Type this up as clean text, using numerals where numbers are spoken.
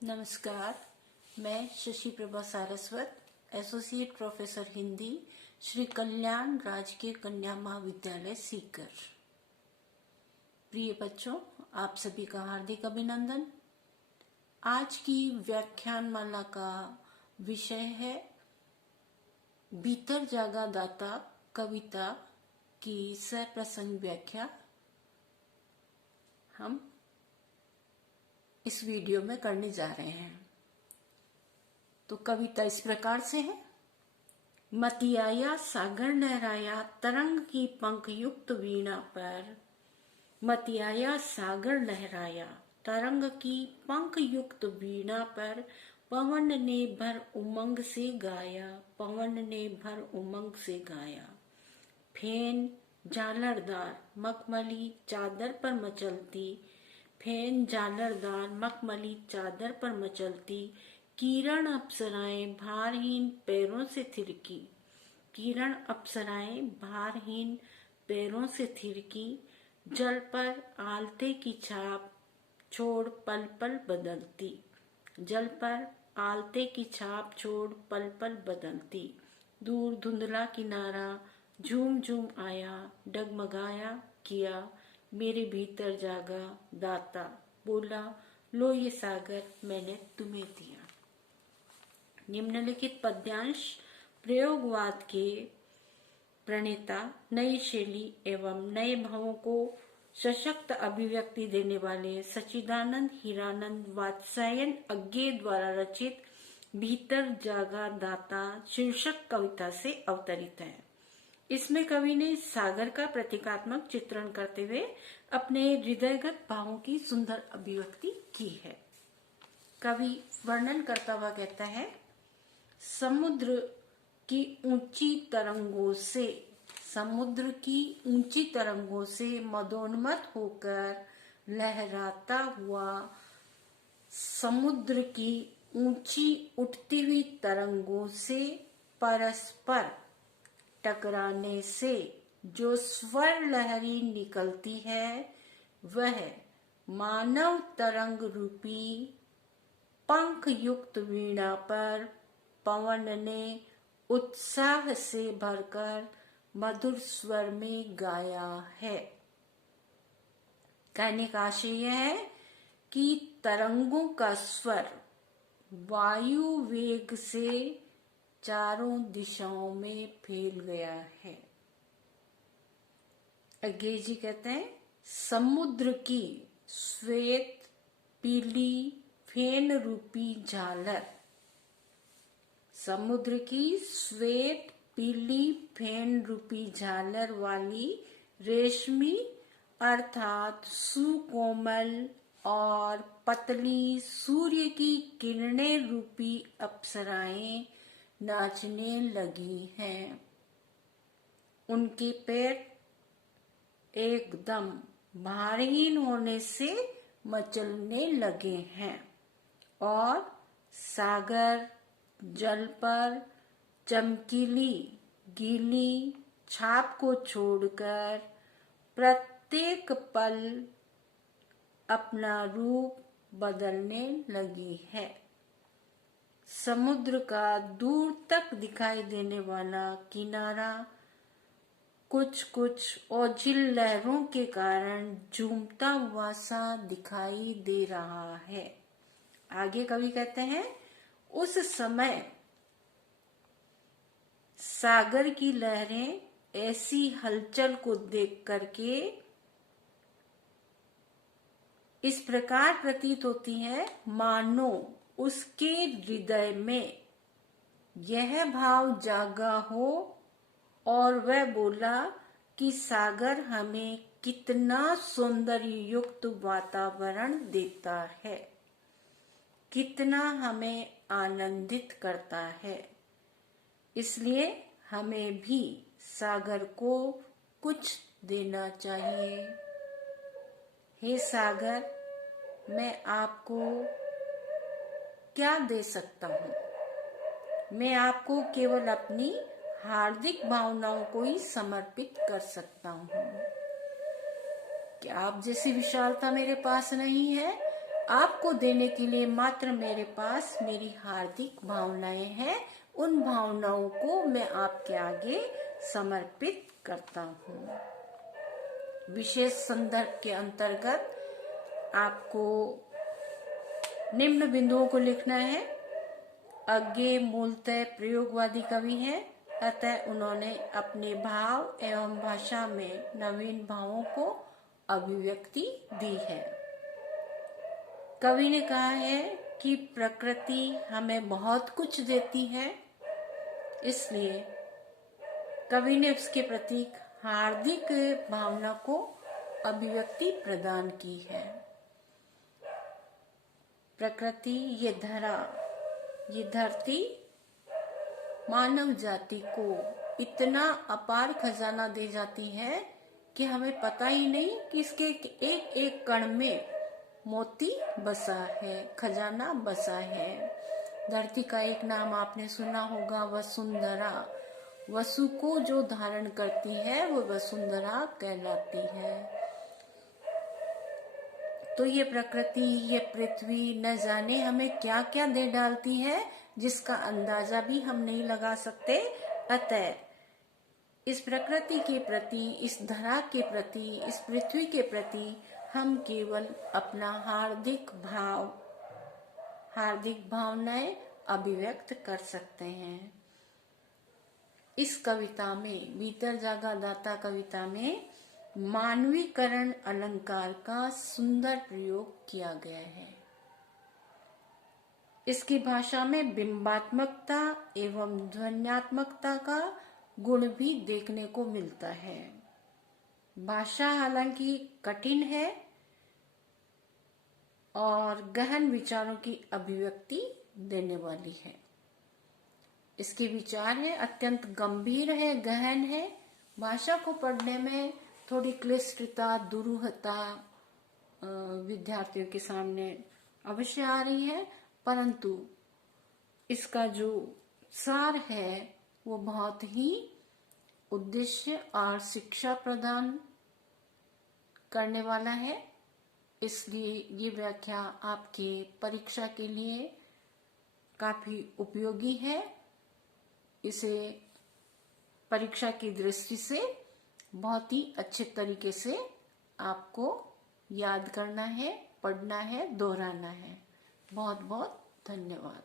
नमस्कार। मैं Shashi Prabha Saraswat, associate professor Hindi, Shri Kalyan राजकीय कन्या महाविद्यालय सीकर। प्रिय बच्चों, आप सभी का हार्दिक अभिनंदन। आज की व्याख्यान माला का विषय है भीतर जागा दाता कविता की सप्रसंग व्याख्या। हम इस वीडियो में करने जा रहे हैं। तो कविता इस प्रकार से है। मति आया सागर लहराया तरंग की पंख युक्त वीणा पर। मति आया सागर लहराया तरंग की पंख युक्त वीणा पर। पवन ने भर उमंग से गाया, पवन ने भर उमंग से गाया। फेन झालरदार मखमली चादर पर मचलती, फेन झालरदार मखमली चादर पर मचलती। किरण अप्सराएं भारहीन पैरों से थिरकी, किरण अप्सराएं भारहीन पैरों से थिरकी। जल पर आलते की छाप छोड़ पल पल बदलती, जल पर आलते की छाप छोड़ पल पल बदलती। दूर धुंधला किनारा झूम झूम आया, डगमगाया किया मेरे भीतर जागा दाता। बोला लो ये सागर मैंने तुम्हें दिया। निम्नलिखित पद्यांश प्रयोगवाद के प्रणेता, नई शैली एवं नए भावों को सशक्त अभिव्यक्ति देने वाले सच्चिदानंद हीरानंद वात्स्यायन अज्ञे द्वारा रचित भीतर जागा दाता शीर्षक कविता से अवतरित है। इसमें कवि ने सागर का प्रतीकात्मक चित्रण करते हुए अपने हृदयगत भावों की सुंदर अभिव्यक्ति की है। कवि वर्णन करता हुआ कहता है, समुद्र की ऊंची तरंगों से, समुद्र की ऊंची तरंगों से मदोन्मत्त होकर लहराता हुआ, समुद्र की ऊंची उठती हुई तरंगों से परस्पर टकराने से जो स्वर लहरी निकलती है, वह मानव तरंग रूपी पंख युक्त वीणा पर पवन ने उत्साह से भरकर मधुर स्वर में गाया है। कहने का आशय यह है कि तरंगों का स्वर वायु वेग से चारों दिशाओं में फैल गया है। अज्ञे जी कहते हैं, समुद्र की श्वेत पीली फेन रूपी झालर, समुद्र की श्वेत पीली फेन रूपी झालर वाली रेशमी अर्थात सुकोमल और पतली सूर्य की किरणें रूपी अप्सराएं नाचने लगी हैं। उनके पैर एकदम भारहीन होने से मचलने लगे हैं और सागर जल पर चमकीली गीली छाप को छोड़कर प्रत्येक पल अपना रूप बदलने लगी है। समुद्र का दूर तक दिखाई देने वाला किनारा कुछ कुछ ओझिल लहरों के कारण झूमता हुआ सा दिखाई दे रहा है। आगे कवि कहते हैं, उस समय सागर की लहरें ऐसी हलचल को देख करके इस प्रकार प्रतीत होती है मानो उसके हृदय में यह भाव जागा हो और वह बोला कि सागर हमें कितना सौंदर्य युक्त वातावरण देता है, कितना हमें आनंदित करता है, इसलिए हमें भी सागर को कुछ देना चाहिए। हे सागर, मैं आपको क्या दे सकता हूँ? मैं आपको केवल अपनी हार्दिक भावनाओं को ही समर्पित कर सकता हूँ। क्या आप जैसी विशालता मेरे पास नहीं है? आपको देने के लिए मात्र मेरे पास मेरी हार्दिक भावनाएं हैं। उन भावनाओं को मैं आपके आगे समर्पित करता हूँ। विशेष संदर्भ के अंतर्गत आपको निम्न बिंदुओं को लिखना है। अज्ञे मूलतः प्रयोगवादी कवि हैं, अतः उन्होंने अपने भाव एवं भाषा में नवीन भावों को अभिव्यक्ति दी है। कवि ने कहा है कि प्रकृति हमें बहुत कुछ देती है, इसलिए कवि ने उसके प्रति हार्दिक भावना को अभिव्यक्ति प्रदान की है। प्रकृति, ये धरा, ये धरती मानव जाति को इतना अपार खजाना दे जाती है कि हमें पता ही नहीं कि इसके एक एक कण में मोती बसा है, खजाना बसा है। धरती का एक नाम आपने सुना होगा, वसुंधरा। वसु को जो धारण करती है वो वसुंधरा कहलाती है। तो ये प्रकृति, ये पृथ्वी न जाने हमें क्या क्या दे डालती है, जिसका अंदाजा भी हम नहीं लगा सकते। अतः इस प्रकृति के प्रति, इस धरा के प्रति, इस पृथ्वी के प्रति हम केवल अपना हार्दिक भावनाएं अभिव्यक्त कर सकते हैं। इस कविता में, भीतर जागा दाता कविता में मानवीकरण अलंकार का सुंदर प्रयोग किया गया है। इसकी भाषा में बिंबात्मकता एवं ध्वन्यात्मकता का गुण भी देखने को मिलता है। भाषा हालांकि कठिन है और गहन विचारों की अभिव्यक्ति देने वाली है। इसके विचार है अत्यंत गंभीर है, गहन है। भाषा को पढ़ने में थोड़ी क्लिष्टता, दुरूहता विद्यार्थियों के सामने अवश्य आ रही है, परंतु इसका जो सार है वो बहुत ही उद्देश्य और शिक्षा प्रदान करने वाला है। इसलिए ये व्याख्या आपके परीक्षा के लिए काफी उपयोगी है। इसे परीक्षा की दृष्टि से बहुत ही अच्छे तरीके से आपको याद करना है, पढ़ना है, दोहराना है। बहुत बहुत धन्यवाद।